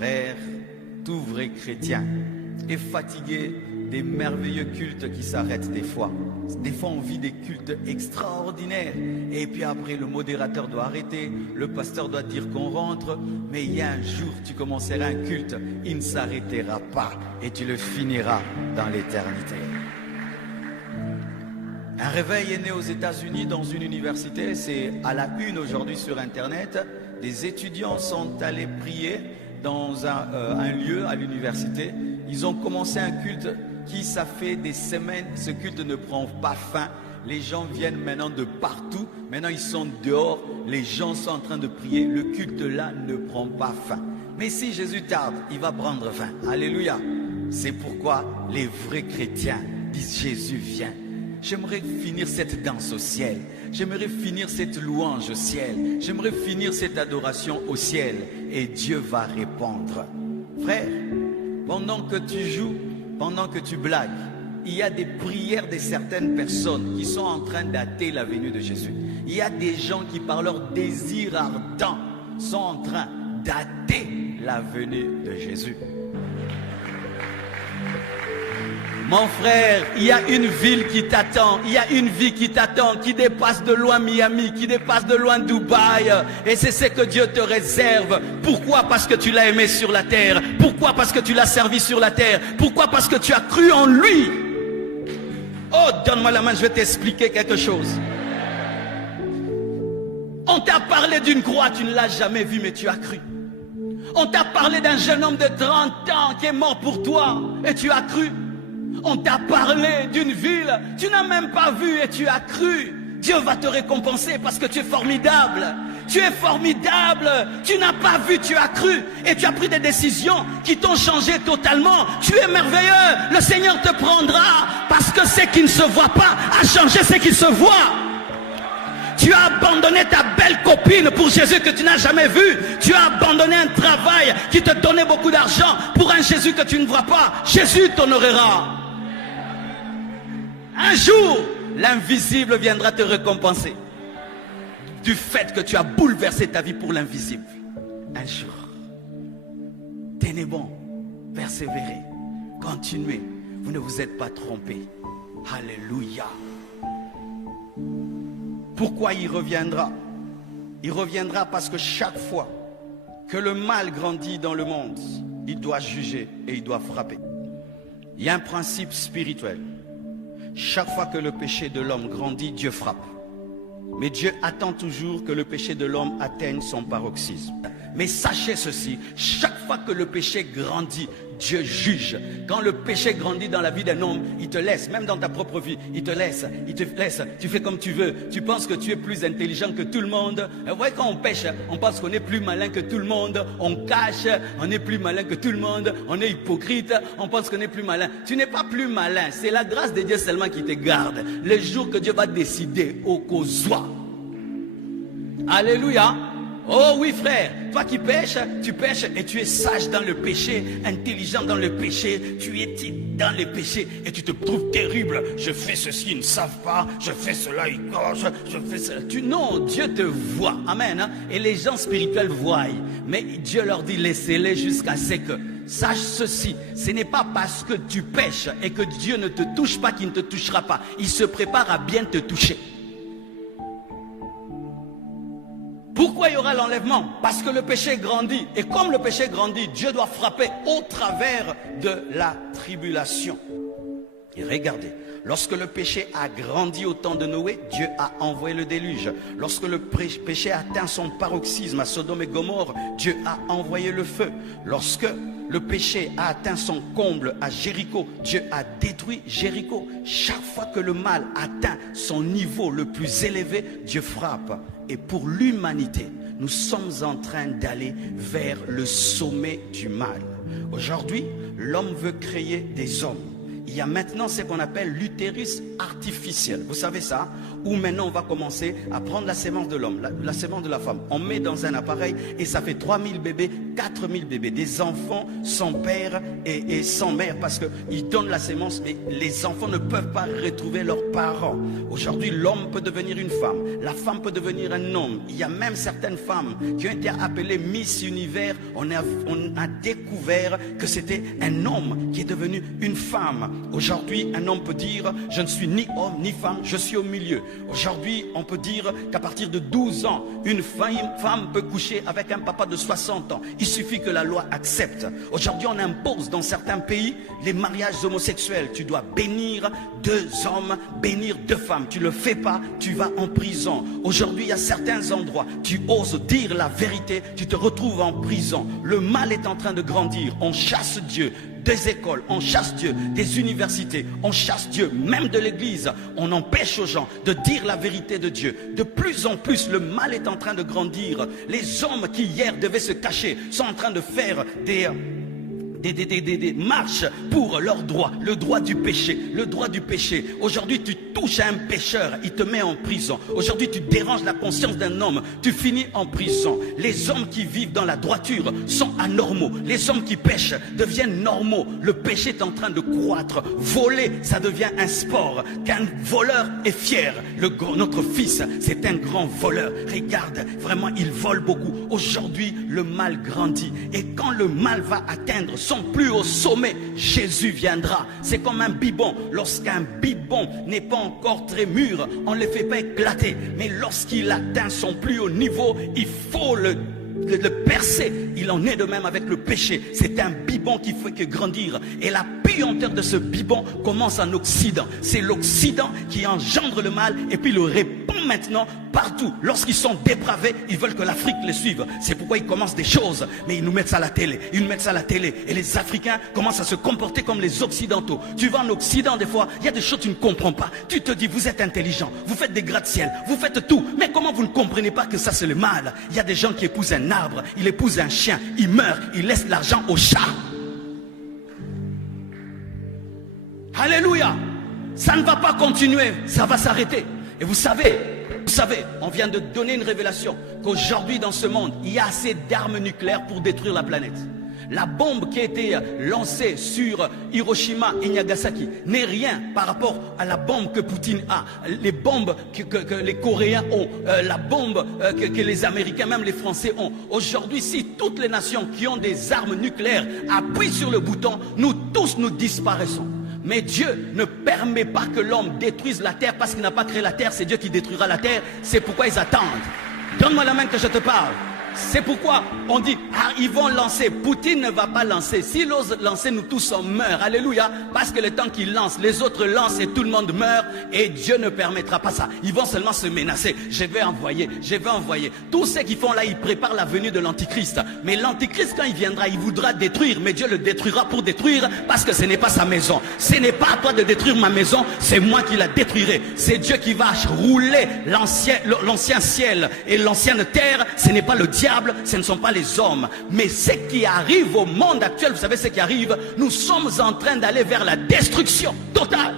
Frère, tout vrai chrétien est fatigué des merveilleux cultes qui s'arrêtent des fois. Des fois, on vit des cultes extraordinaires. Et puis après, le modérateur doit arrêter, le pasteur doit dire qu'on rentre. Mais il y a un jour, tu commenceras un culte, il ne s'arrêtera pas et tu le finiras dans l'éternité. Un réveil est né aux États-Unis dans une université. C'est à la une aujourd'hui sur Internet. Des étudiants sont allés prier dans un lieu à l'université. Ils ont commencé un culte qui, ça fait des semaines, ce culte ne prend pas fin. Les gens viennent maintenant de partout. Maintenant, ils sont dehors. Les gens sont en train de prier. Le culte là ne prend pas fin. Mais si Jésus tarde, il va prendre fin. Alléluia. C'est pourquoi les vrais chrétiens disent Jésus vient. J'aimerais finir cette danse au ciel. J'aimerais finir cette louange au ciel. J'aimerais finir cette adoration au ciel. Et Dieu va répondre. Frère, pendant que tu joues, pendant que tu blagues, il y a des prières de certaines personnes qui sont en train d'attendre la venue de Jésus. Il y a des gens qui, par leur désir ardent, sont en train d'attendre la venue de Jésus. Mon frère, il y a une ville qui t'attend, il y a une vie qui t'attend, qui dépasse de loin Miami, qui dépasse de loin Dubaï. Et c'est ce que Dieu te réserve. Pourquoi? Parce que tu l'as aimé sur la terre. Pourquoi? Parce que tu l'as servi sur la terre. Pourquoi? Parce que tu as cru en lui. Oh, donne-moi la main, je vais t'expliquer quelque chose. On t'a parlé d'une croix, tu ne l'as jamais vue, mais tu as cru. On t'a parlé d'un jeune homme de 30 ans qui est mort pour toi, et tu as cru. On t'a parlé d'une ville, tu n'as même pas vu et tu as cru. Dieu va te récompenser parce que tu es formidable. Tu es formidable. Tu n'as pas vu, tu as cru. Et tu as pris des décisions qui t'ont changé totalement. Tu es merveilleux. Le Seigneur te prendra parce que ce qui ne se voit pas a changé ce qui se voit. Tu as abandonné ta belle copine pour Jésus que tu n'as jamais vu. Tu as abandonné un travail qui te donnait beaucoup d'argent pour un Jésus que tu ne vois pas. Jésus t'honorera. Un jour, l'invisible viendra te récompenser du fait que tu as bouleversé ta vie pour l'invisible. Un jour, tenez bon, persévérez, continuez, vous ne vous êtes pas trompés. Alléluia. Pourquoi il reviendra? Il reviendra parce que chaque fois que le mal grandit dans le monde, il doit juger et il doit frapper. Il y a un principe spirituel. Chaque fois que le péché de l'homme grandit, Dieu frappe. Mais Dieu attend toujours que le péché de l'homme atteigne son paroxysme. Mais sachez ceci, chaque fois que le péché grandit, Dieu juge. Quand le péché grandit dans la vie d'un homme, il te laisse, même dans ta propre vie, il te laisse, tu fais comme tu veux. Tu penses que tu es plus intelligent que tout le monde. Vous voyez, quand on pêche, on pense qu'on est plus malin que tout le monde. On cache, on est plus malin que tout le monde. On est hypocrite, on pense qu'on est plus malin. Tu n'es pas plus malin, c'est la grâce de Dieu seulement qui te garde. Le jour que Dieu va décider, au causoir. Alléluia. Oh oui frère, toi qui pêches, tu pêches et tu es sage dans le péché, intelligent dans le péché, tu es dans le péché et tu te trouves terrible. Je fais ceci, ils ne savent pas, je fais cela, ils cochent, je fais cela. Non, Dieu te voit, amen. Et les gens spirituels voient, mais Dieu leur dit laissez-les jusqu'à ce que. Sache ceci, ce n'est pas parce que tu pêches et que Dieu ne te touche pas qu'il ne te touchera pas. Il se prépare à bien te toucher. Pourquoi il y aura l'enlèvement? Parce que le péché grandit. Et comme le péché grandit, Dieu doit frapper au travers de la tribulation. Et regardez, lorsque le péché a grandi au temps de Noé, Dieu a envoyé le déluge. Lorsque le péché a atteint son paroxysme à Sodome et Gomorrhe, Dieu a envoyé le feu. Lorsque le péché a atteint son comble à Jéricho, Dieu a détruit Jéricho. Chaque fois que le mal atteint son niveau le plus élevé, Dieu frappe. Et pour l'humanité, nous sommes en train d'aller vers le sommet du mal. Aujourd'hui, l'homme veut créer des hommes. Il y a maintenant ce qu'on appelle l'utérus artificiel. Vous savez ça? Où maintenant on va commencer à prendre la sémence de l'homme, la sémence de la femme. On met dans un appareil et ça fait 3000 bébés, 4000 bébés. Des enfants sans père et sans mère parce qu'ils donnent la sémence mais les enfants ne peuvent pas retrouver leur parents. Aujourd'hui, l'homme peut devenir une femme, la femme peut devenir un homme. Il y a même certaines femmes qui ont été appelées Miss Univers. On a découvert que c'était un homme qui est devenu une femme. Aujourd'hui, un homme peut dire, je ne suis ni homme ni femme, je suis au milieu. Aujourd'hui, on peut dire qu'à partir de 12 ans, une femme peut coucher avec un papa de 60 ans. Il suffit que la loi accepte. Aujourd'hui, on impose dans certains pays les mariages homosexuels. Tu dois bénir 2 hommes, bénir 2 femmes. Tu ne le fais pas, tu vas en prison. Aujourd'hui, il y a certains endroits, tu oses dire la vérité, tu te retrouves en prison. Le mal est en train de grandir. On chasse Dieu des écoles, on chasse Dieu des universités, on chasse Dieu même de l'église. On empêche aux gens de dire la vérité de Dieu. De plus en plus, le mal est en train de grandir. Les hommes qui hier devaient se cacher sont en train de faire des marches pour leur droit, le droit du péché, le droit du péché. Aujourd'hui, tu touches à un pécheur, il te met en prison. Aujourd'hui, tu déranges la conscience d'un homme, tu finis en prison. Les hommes qui vivent dans la droiture sont anormaux. Les hommes qui pêchent deviennent normaux. Le péché est en train de croître. Voler, ça devient un sport. Qu'un voleur est fier. Notre fils, c'est un grand voleur. Regarde, vraiment, il vole beaucoup. Aujourd'hui, le mal grandit. Et quand le mal va atteindre son plus haut sommet, Jésus viendra. C'est comme un biberon. Lorsqu'un biberon n'est pas encore très mûr, on ne le fait pas éclater. Mais lorsqu'il atteint son plus haut niveau, il faut le percer. Il en est de même avec le péché. C'est un biberon qui fait que grandir. Et la puanteur de ce biberon commence en Occident. C'est l'Occident qui engendre le mal et puis le répand maintenant partout. Lorsqu'ils sont dépravés, ils veulent que l'Afrique les suive. C'est pourquoi ils commencent des choses, mais ils nous mettent ça à la télé. Ils nous mettent ça à la télé. Et les Africains commencent à se comporter comme les Occidentaux. Tu vas en Occident, des fois, il y a des choses que tu ne comprends pas. Tu te dis, vous êtes intelligent, vous faites des gratte-ciel, vous faites tout. Mais comment vous ne comprenez pas que ça c'est le mal? Il y a des gens qui épousent un arbre, il épouse un chien, il meurt, il laisse l'argent au chat. Alléluia. Ça ne va pas continuer, ça va s'arrêter. Et vous savez, on vient de donner une révélation qu'aujourd'hui dans ce monde, il y a assez d'armes nucléaires pour détruire la planète. La bombe qui a été lancée sur Hiroshima et Nagasaki n'est rien par rapport à la bombe que Poutine a, les bombes que les Coréens ont, la bombe que les Américains, même les Français ont. Aujourd'hui, si toutes les nations qui ont des armes nucléaires appuient sur le bouton, nous tous nous disparaissons. Mais Dieu ne permet pas que l'homme détruise la terre parce qu'il n'a pas créé la terre. C'est Dieu qui détruira la terre. C'est pourquoi ils attendent. Donne-moi la main que je te parle. C'est pourquoi on dit, ah, ils vont lancer. Poutine ne va pas lancer. S'il ose lancer, nous tous on meurt. Alléluia. Parce que le temps qu'il lance, les autres lancent et tout le monde meurt. Et Dieu ne permettra pas ça. Ils vont seulement se menacer. Je vais envoyer. Tous ceux qui font là, ils préparent la venue de l'Antichrist. Mais l'Antichrist, quand il viendra, il voudra détruire. Mais Dieu le détruira pour détruire parce que ce n'est pas sa maison. Ce n'est pas à toi de détruire ma maison. C'est moi qui la détruirai. C'est Dieu qui va rouler l'ancien ciel et l'ancienne terre. Ce n'est pas le diable, ce ne sont pas les hommes. Mais ce qui arrive au monde actuel, vous savez ce qui arrive? Nous sommes en train d'aller vers la destruction totale.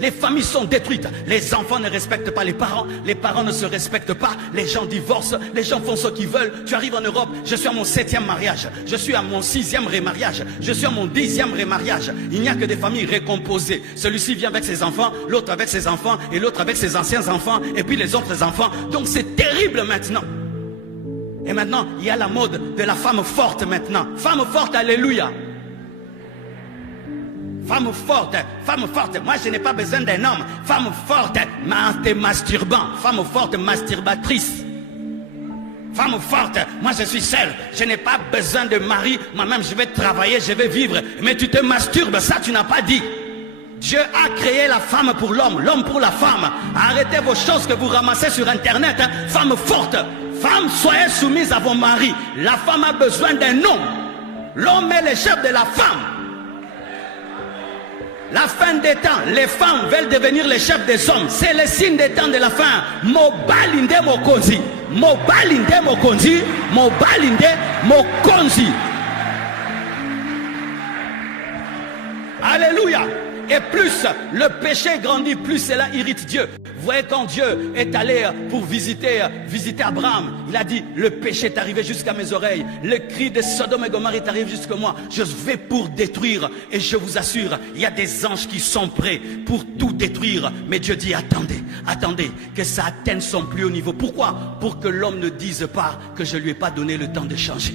Les familles sont détruites. Les enfants ne respectent pas les parents ne se respectent pas. Les gens divorcent, les gens font ce qu'ils veulent. Tu arrives en Europe, je suis à mon 7e mariage, je suis à mon 6e remariage, je suis à mon 10e remariage. Il n'y a que des familles récomposées. Celui-ci vient avec ses enfants, l'autre avec ses enfants, et l'autre avec ses anciens enfants, et puis les autres enfants. Donc c'est terrible maintenant. Et maintenant, il y a la mode de la femme forte maintenant. Femme forte, alléluia. Femme forte. Moi, je n'ai pas besoin d'un homme. Femme forte, masturbant. Femme forte, masturbatrice. Femme forte, moi je suis seule. Je n'ai pas besoin de mari. Moi-même, je vais travailler, je vais vivre. Mais tu te masturbes, ça tu n'as pas dit. Dieu a créé la femme pour l'homme, l'homme pour la femme. Arrêtez vos choses que vous ramassez sur Internet. Hein. Femme forte. Femmes, soyez soumises à vos maris. La femme a besoin d'un homme. L'homme est le chef de la femme. La fin des temps, les femmes veulent devenir les chefs des hommes. C'est le signe des temps de la fin. Mobalinde mokonzi. Mobalinde mokonzi. Mobalinde mokonzi. Alléluia. Et plus le péché grandit, plus cela irrite Dieu. Vous voyez, quand Dieu est allé pour visiter Abraham, il a dit, le péché est arrivé jusqu'à mes oreilles, le cri de Sodome et Gomorrhe est arrivé jusqu'à moi, je vais pour détruire, et je vous assure, il y a des anges qui sont prêts pour tout détruire. Mais Dieu dit, attendez, que ça atteigne son plus haut niveau. Pourquoi? Pour que l'homme ne dise pas que je ne lui ai pas donné le temps de changer.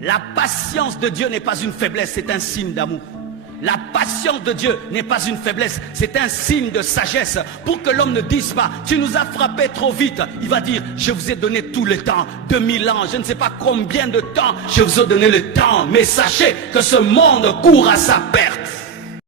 La patience de Dieu n'est pas une faiblesse, c'est un signe d'amour. La patience de Dieu n'est pas une faiblesse, c'est un signe de sagesse. Pour que l'homme ne dise pas, tu nous as frappé trop vite. Il va dire, je vous ai donné tout le temps, 2000 ans, je ne sais pas combien de temps, je vous ai donné le temps. Mais sachez que ce monde court à sa perte.